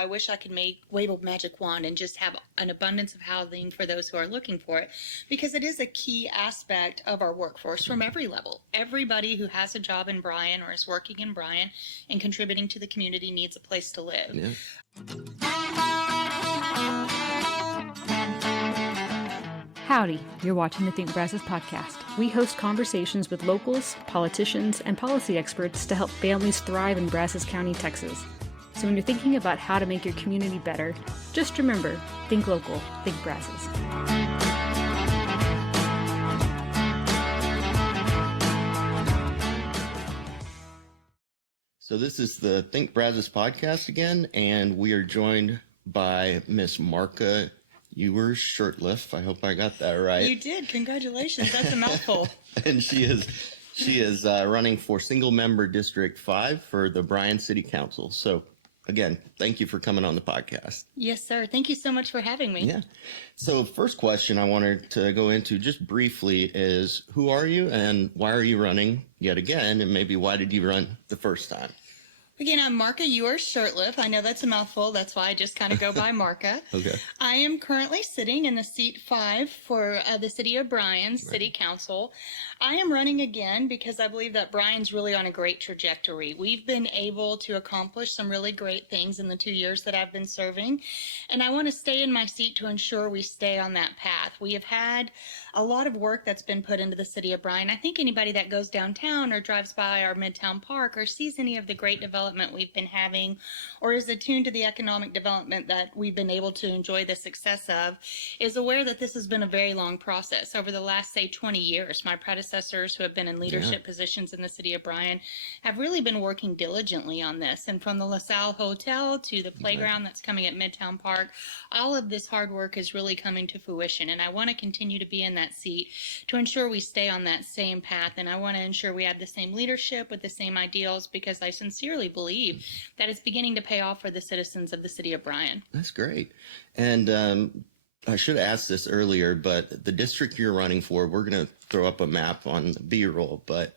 I wish I could wave a magic wand and just have an abundance of housing for those who are looking for it, because it is a key aspect of our workforce from every level. Everybody who has a job in Bryan or is working in Bryan and contributing to the community needs a place to live. Yeah. Howdy, you're watching the Think Brazos Podcast. We host conversations with locals, politicians, and policy experts to help families thrive in Brazos County, Texas. So when you're thinking about how to make your community better, just remember, think local, think Brazos. So this is the Think Brazos Podcast again, and we are joined by Miss Marca Ewers-Shurtleff. I hope I got that right. You did. Congratulations. That's a mouthful. And she is running for single member District 5 for the Bryan City Council. So again, thank you for coming on the podcast. Yes, sir. Thank you so much for having me. Yeah. So first question I wanted to go into just briefly is, who are you and why are you running yet again? And maybe why did you run the first time? Again, I'm Marca Ewers-Shurtleff. I know that's a mouthful. That's why I just kind of go by Marca. Okay. I am currently sitting in the seat 5 for the City of Bryan City Council. I am running again because I believe that Bryan's really on a great trajectory. We've been able to accomplish some really great things in the 2 years that I've been serving, and I want to stay in my seat to ensure we stay on that path. We have had a lot of work that's been put into the City of Bryan. I think anybody that goes downtown or drives by our Midtown Park or sees any of the great development we've been having, or is attuned to the economic development that we've been able to enjoy the success of, is aware that this has been a very long process. Over the last, say, 20 years, my predecessors who have been in leadership positions in the City of Bryan have really been working diligently on this. And from the LaSalle Hotel to the playground that's coming at Midtown Park, all of this hard work is really coming to fruition. And I want to continue to be in that seat to ensure we stay on that same path. And I want to ensure we have the same leadership with the same ideals, because I sincerely believe that it's beginning to pay off for the citizens of the City of Bryan. That's great. And I should have asked this earlier, but the district you're running for, we're going to throw up a map on the B-roll, but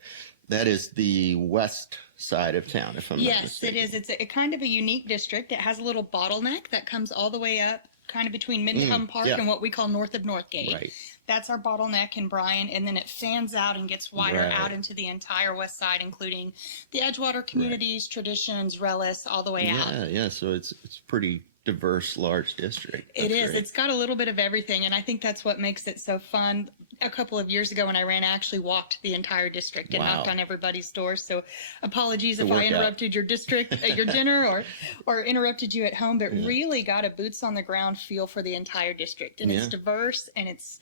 that is the west side of town, if I'm not mistaken. Yes, it is. It's a kind of a unique district. It has a little bottleneck that comes all the way up kind of between Midtown Park and what we call north of Northgate. Right. That's our bottleneck in Bryan, and then it fans out and gets wider out into the entire west side, including the Edgewater communities, Traditions, Relis, all the way out. Yeah, so it's pretty diverse, large district. It is. It's got a little bit of everything, and I think that's what makes it so fun. A couple of years ago when I ran, I actually walked the entire district and knocked on everybody's doors. So apologies if I interrupted your district at your dinner or interrupted you at home, but really got a boots on the ground feel for the entire district. And it's diverse and it's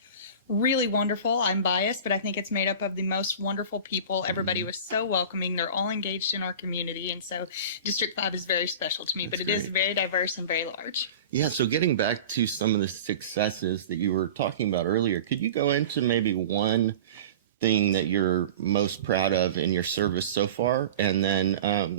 really wonderful. I'm biased, but I think it's made up of the most wonderful people. Everybody was so welcoming. They're all engaged in our community. And so District 5 is very special to me, but it is very diverse and very large. Yeah, so getting back to some of the successes that you were talking about earlier, could you go into maybe one thing that you're most proud of in your service so far, and then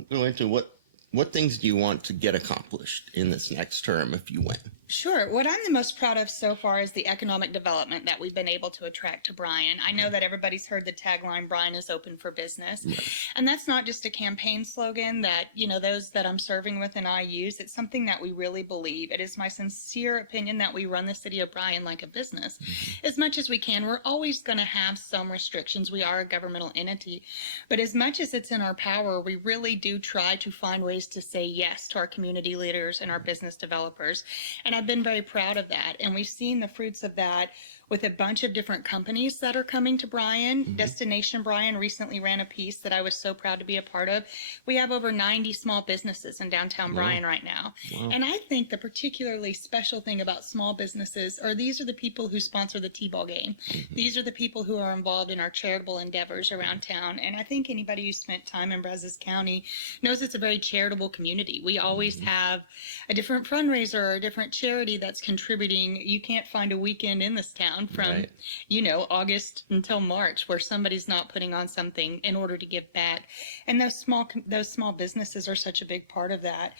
go into what things do you want to get accomplished in this next term if you win? Sure. What I'm the most proud of so far is the economic development that we've been able to attract to Bryan. I know that everybody's heard the tagline, Bryan is open for business. Right. And that's not just a campaign slogan that, those that I'm serving with and I use. It's something that we really believe. It is my sincere opinion that we run the City of Bryan like a business as much as we can. We're always going to have some restrictions. We are a governmental entity. But as much as it's in our power, we really do try to find ways to say yes to our community leaders and our business developers. And I've been very proud of that. And we've seen the fruits of that with a bunch of different companies that are coming to Bryan. Destination Bryan recently ran a piece that I was so proud to be a part of. We have over 90 small businesses in downtown Bryan right now. And I think the particularly special thing about small businesses are these are the people who sponsor the T-ball game. These are the people who are involved in our charitable endeavors around town. And I think anybody who spent time in Brazos County knows it's a very charitable community. We always have a different fundraiser or a different charity that's contributing. You can't find a weekend in this town from, August until March where somebody's not putting on something in order to give back. And those small businesses are such a big part of that.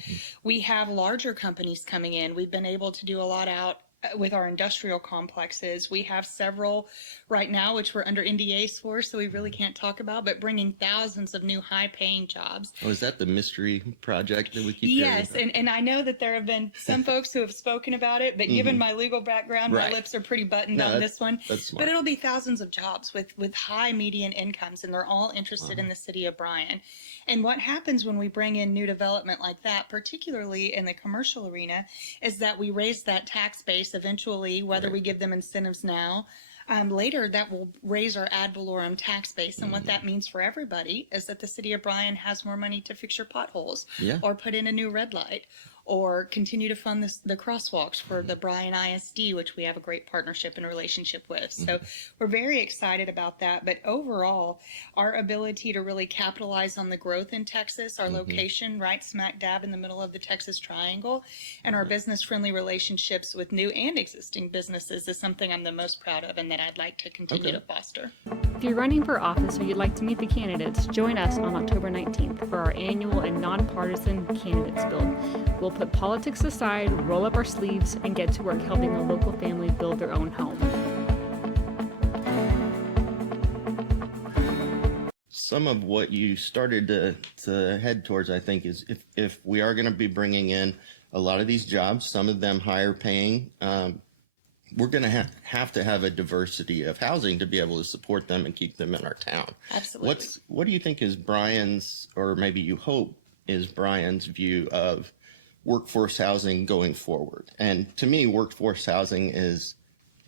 We have larger companies coming in. We've been able to do a lot out with our industrial complexes. We have several right now, which we're under NDAs for, so we really can't talk about, but bringing thousands of new high-paying jobs. Oh, is that the mystery project that we keep hearing Yes, about? and I know that there have been some folks who have spoken about it, but given my legal background, my Right. lips are pretty buttoned No, on that's- this one. that's smart. But it'll be thousands of jobs with high median incomes, and they're all interested in the city of Bryan. And what happens when we bring in new development like that, particularly in the commercial arena, is that we raise that tax base eventually, whether we give them incentives now. Later, that will raise our ad valorem tax base. And what that means for everybody is that the city of Bryan has more money to fix your potholes Yeah. or put in a new red light or continue to fund the crosswalks for the Bryan ISD, which we have a great partnership and relationship with. So we're very excited about that. But overall, our ability to really capitalize on the growth in Texas, our location right smack dab in the middle of the Texas Triangle, and our business-friendly relationships with new and existing businesses is something I'm the most proud of and that I'd like to continue to foster. If you're running for office or you'd like to meet the candidates, join us on October 19th for our annual and nonpartisan candidates build. We'll put politics aside, roll up our sleeves, and get to work helping a local family build their own home. Some of what you started to head towards, I think, is if we are going to be bringing in a lot of these jobs, some of them higher paying, we're going to have to have a diversity of housing to be able to support them and keep them in our town. Absolutely. What do you think is Bryan's, or maybe you hope is Bryan's view of workforce housing going forward? And to me, workforce housing is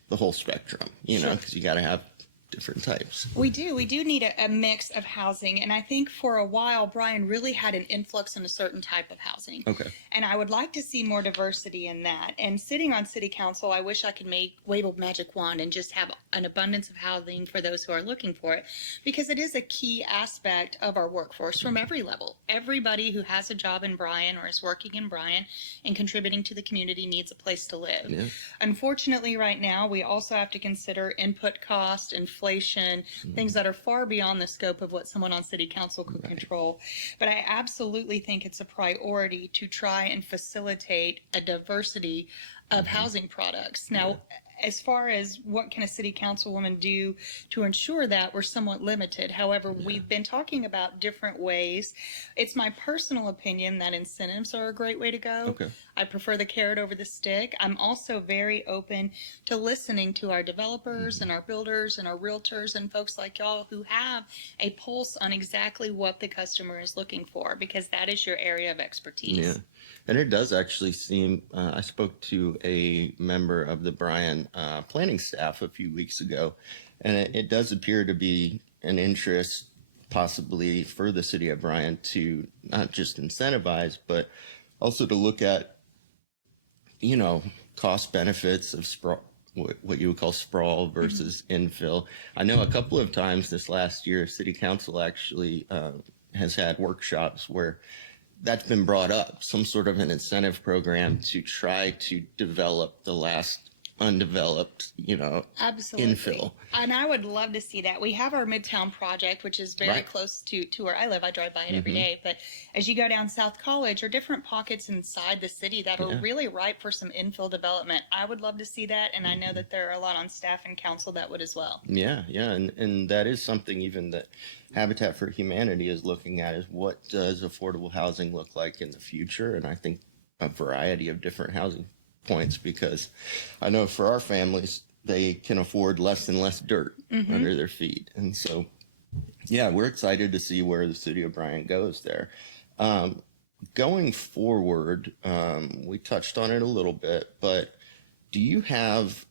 the whole spectrum, you know, because you got to have different types. We do need a mix of housing. And I think for a while, Bryan really had an influx in a certain type of housing. Okay. And I would like to see more diversity in that. And sitting on city council, I wish I could wave a magic wand and just have an abundance of housing for those who are looking for it, because it is a key aspect of our workforce from every level. Everybody who has a job in Bryan or is working in Bryan and contributing to the community needs a place to live. Yeah. Unfortunately, right now, we also have to consider input cost, inflation, things that are far beyond the scope of what someone on city council could control. But I absolutely think it's a priority to try and facilitate a diversity of housing products. Now, as far as what can a city councilwoman do to ensure that, we're somewhat limited. However, we've been talking about different ways. It's my personal opinion that incentives are a great way to go. Okay. I prefer the carrot over the stick. I'm also very open to listening to our developers and our builders and our realtors and folks like y'all who have a pulse on exactly what the customer is looking for, because that is your area of expertise. Yeah. And it does actually seem, I spoke to a member of the Bryan planning staff a few weeks ago, and it does appear to be an interest possibly for the city of Bryan to not just incentivize, but also to look at, you know, cost benefits of sprawl, what you would call sprawl versus infill. I know a couple of times this last year, city council actually has had workshops where that's been brought up, some sort of an incentive program to try to develop the last undeveloped, you know, Absolutely. infill. And I would love to see that. We have our Midtown project, which is very Right. close to where I live. I drive by it every day. But as you go down South College, are different pockets inside the city that are really ripe for some infill development. I would love to see that. And I know that there are a lot on staff and council that would as well. Yeah, yeah. And that is something even that Habitat for Humanity is looking at, is what does affordable housing look like in the future? And I think a variety of different housing points, because I know for our families, they can afford less and less dirt under their feet. And so, yeah, we're excited to see where the city of Bryan goes there. Going forward, we touched on it a little bit, but do you have,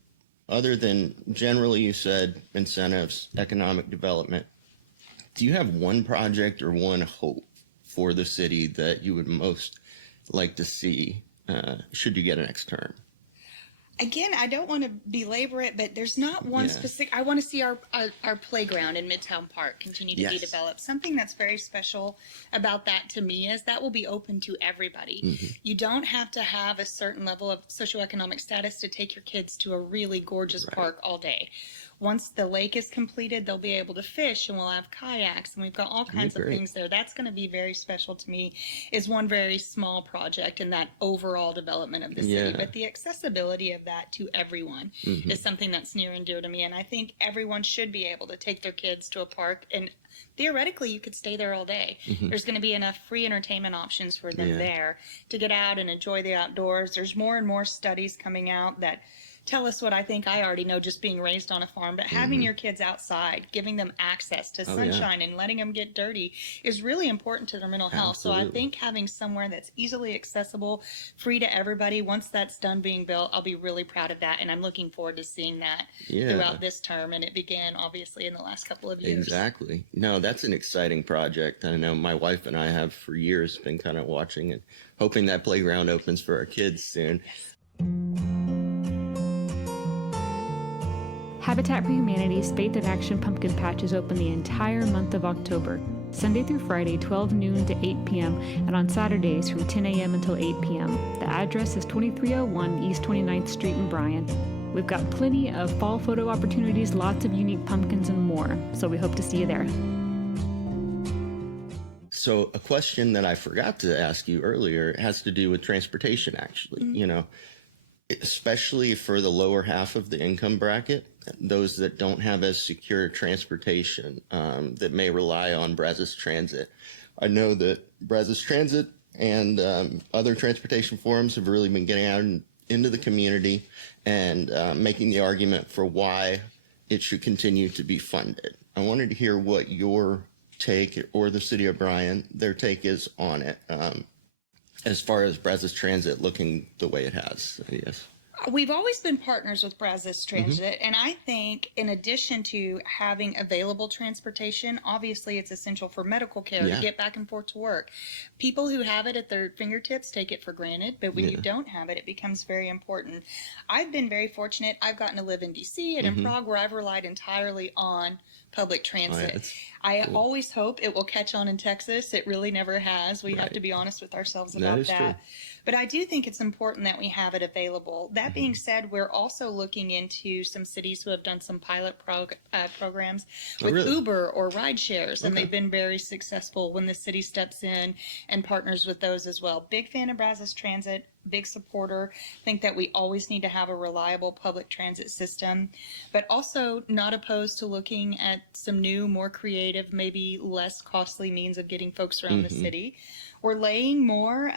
other than generally you said incentives, economic development, do you have one project or one hope for the city that you would most like to see should you get an next term? Again, I don't want to belabor it, but there's not one specific. I want to see our playground in Midtown Park continue to be developed. Something that's very special about that to me is that will be open to everybody. You don't have to have a certain level of socioeconomic status to take your kids to a really gorgeous park all day. Once the lake is completed, they'll be able to fish, and we'll have kayaks, and we've got all kinds of great. things there. That's going to be very special to me. Is one very small project in that overall development of the city, Yeah. but the accessibility of that to everyone is something that's near and dear to me. And I think everyone should be able to take their kids to a park, and theoretically you could stay there all day. There's going to be enough free entertainment options for them Yeah. there to get out and enjoy the outdoors. There's more and more studies coming out that tell us what I think I already know just being raised on a farm, but having your kids outside, giving them access to sunshine and letting them get dirty is really important to their mental health. So I Absolutely. think having somewhere that's easily accessible, free to everybody, once that's done being built, I'll be really proud of that. And I'm looking forward to seeing that Yeah. throughout this term. And it began obviously in the last couple of years. Exactly. No, that's an exciting project. I know my wife and I have for years been kind of watching and hoping that playground opens for our kids soon. Habitat for Humanity's Faith in Action Pumpkin Patch is open the entire month of October, Sunday through Friday, 12 noon to 8 p.m., and on Saturdays from 10 a.m. until 8 p.m. The address is 2301 East 29th Street in Bryan. We've got plenty of fall photo opportunities, lots of unique pumpkins, and more, so we hope to see you there. So a question that I forgot to ask you earlier has to do with transportation, actually. You know, especially for the lower half of the income bracket, those that don't have as secure transportation, that may rely on Brazos Transit. I know that Brazos Transit and other transportation forums have really been getting out into the community and making the argument for why it should continue to be funded. I wanted to hear what your take, or the city of Bryan, their take is on it, as far as Brazos Transit looking the way it has, I guess. We've always been partners with Brazos Transit, and I think in addition to having available transportation, obviously it's essential for medical care Yeah. to get back and forth to work. People who have it at their fingertips take it for granted, but when you don't have it, it becomes very important. I've been very fortunate. I've gotten to live in DC and in Prague, where I've relied entirely on public transit. that's I always hope it will catch on in Texas. It really never has. We have to be honest with ourselves about is that. true. But I do think it's important that we have it available. That being said, we're also looking into some cities who have done some pilot programs with really? Uber or ride shares, and they've been very successful when the city steps in and partners with those as well. Big fan of Brazos Transit, big supporter. Think that we always need to have a reliable public transit system, but also not opposed to looking at some new, more creative, maybe less costly means of getting folks around the city. We're laying more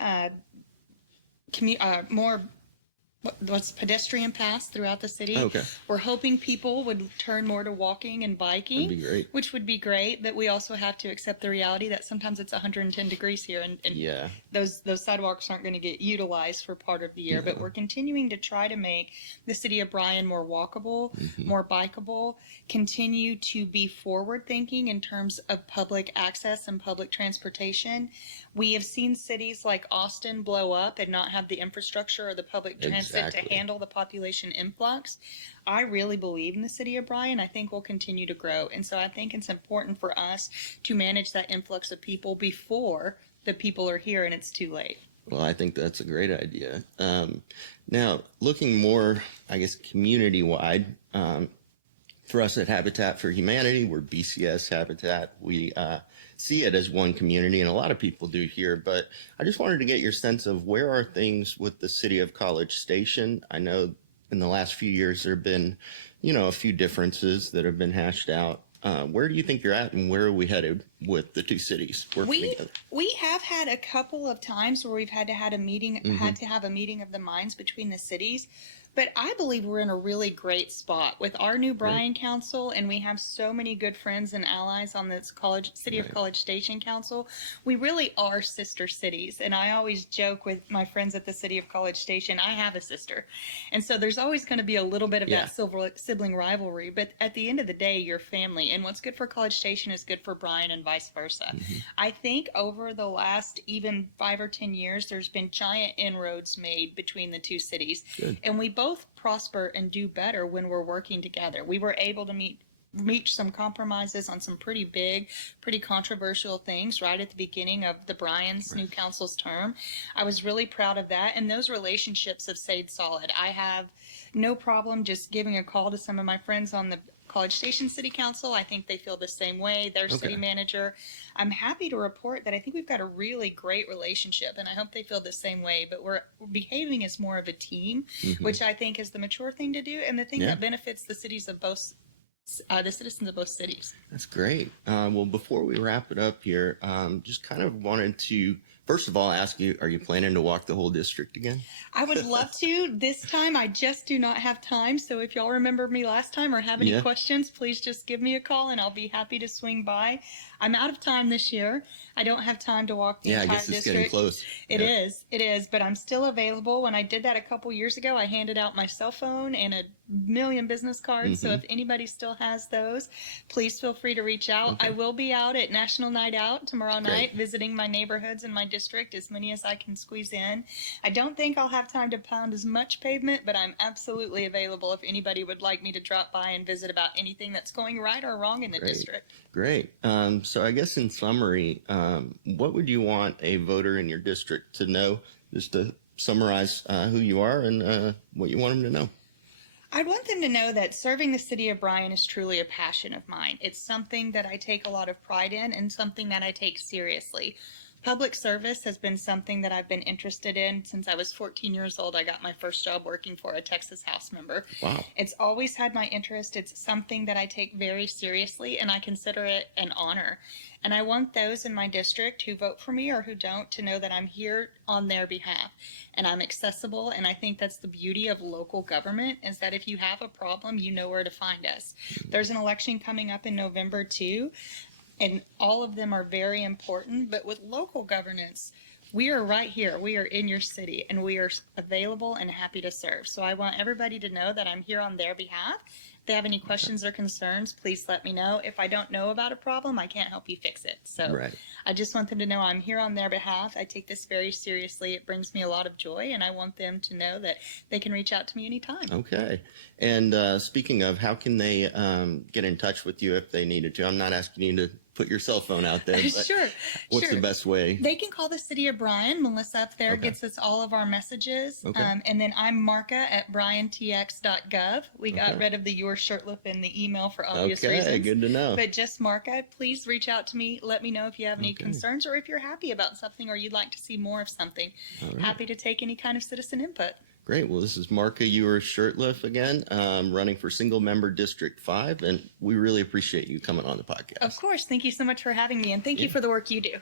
what's pedestrian paths throughout the city. Okay. We're hoping people would turn more to walking and biking, That'd be great. which would be great. But we also have to accept the reality that sometimes it's 110 degrees here, and Yeah. those sidewalks aren't going to get utilized for part of the year. But we're continuing to try to make the city of Bryan more walkable, more bikeable, continue to be forward thinking in terms of public access and public transportation. We have seen cities like Austin blow up and not have the infrastructure or the public transit to Exactly. handle the population influx. I really believe in the city of Bryan. I think we'll continue to grow. And so I think it's important for us to manage that influx of people before the people are here and it's too late. Well, I think that's a great idea. Now, looking more, I guess, community-wide, for us at Habitat for Humanity, we're BCS Habitat. We see it as one community, and a lot of people do here. But I just wanted to get your sense of where are things with the city of College Station. I know in the last few years there have been, a few differences that have been hashed out. Where do you think you're at, and where are we headed with the two cities working together? We have had a couple of times where we've had to have a meeting of the minds between the cities. But I believe we're in a really great spot with our new Bryan Council, and we have so many good friends and allies on this City of College Station Council. We really are sister cities, and I always joke with my friends at the City of College Station, I have a sister. And so there's always going to be a little bit of that sibling rivalry, but at the end of the day, you're family, and what's good for College Station is good for Bryan and vice versa. I think over the last even 5 or 10 years, there's been giant inroads made between the two cities. And we both prosper and do better when we're working together. We were able to reach some compromises on some pretty big, pretty controversial things right at the beginning of the Bryan's new council's term. I was really proud of that, and those relationships have stayed solid. I have no problem just giving a call to some of my friends on the College Station City Council. I think they feel the same way. Their city manager. I'm happy to report that I think we've got a really great relationship, and I hope they feel the same way. But we're behaving as more of a team, which I think is the mature thing to do, and the thing that benefits the cities of both. The citizens of both cities. That's great. Well, before we wrap it up here, just kind of wanted to, first of all, ask you, are you planning to walk the whole district again? I would love to. This time, I just do not have time. So if y'all remember me last time or have any questions, please just give me a call and I'll be happy to swing by. I'm out of time this year. I don't have time to walk the entire I guess it's district. getting close. It is, but I'm still available. When I did that a couple years ago, I handed out my cell phone and a million business cards. So if anybody still has those, please feel free to reach out. I will be out at National Night Out tomorrow night, visiting my neighborhoods in my district, as many as I can squeeze in. I don't think I'll have time to pound as much pavement, but I'm absolutely available if anybody would like me to drop by and visit about anything that's going right or wrong in the district. Great. So I guess in summary, what would you want a voter in your district to know, just to summarize who you are and what you want them to know? I'd want them to know that serving the city of Bryan is truly a passion of mine. It's something that I take a lot of pride in and something that I take seriously. Public service has been something that I've been interested in since I was 14 years old. I got my first job working for a Texas House member. Wow. It's always had my interest. It's something that I take very seriously, and I consider it an honor. And I want those in my district who vote for me or who don't to know that I'm here on their behalf and I'm accessible. And I think that's the beauty of local government, is that if you have a problem, you know where to find us. There's an election coming up in November too, and all of them are very important. But with local governance, we are right here. We are in your city, and we are available and happy to serve. So I want everybody to know that I'm here on their behalf. If they have any questions or concerns, please let me know. If I don't know about a problem, I can't help you fix it. So I just want them to know I'm here on their behalf. I take this very seriously. It brings me a lot of joy, and I want them to know that they can reach out to me anytime. Okay. And speaking of, how can they get in touch with you if they needed to? I'm not asking you to put your cell phone out there. But what's the best way? They can call the city of Bryan. Melissa up there gets us all of our messages. And then I'm Marca at bryantx.gov. We got rid of the Ewers-Shurtleff in the email for obvious reasons. Okay, good to know. But just Marca, please reach out to me. Let me know if you have any concerns or if you're happy about something or you'd like to see more of something. Happy to take any kind of citizen input. Great. Well, this is Marca Ewers-Shurtleff again, running for single member District 5, and we really appreciate you coming on the podcast. Of course. Thank you so much for having me, and thank you for the work you do.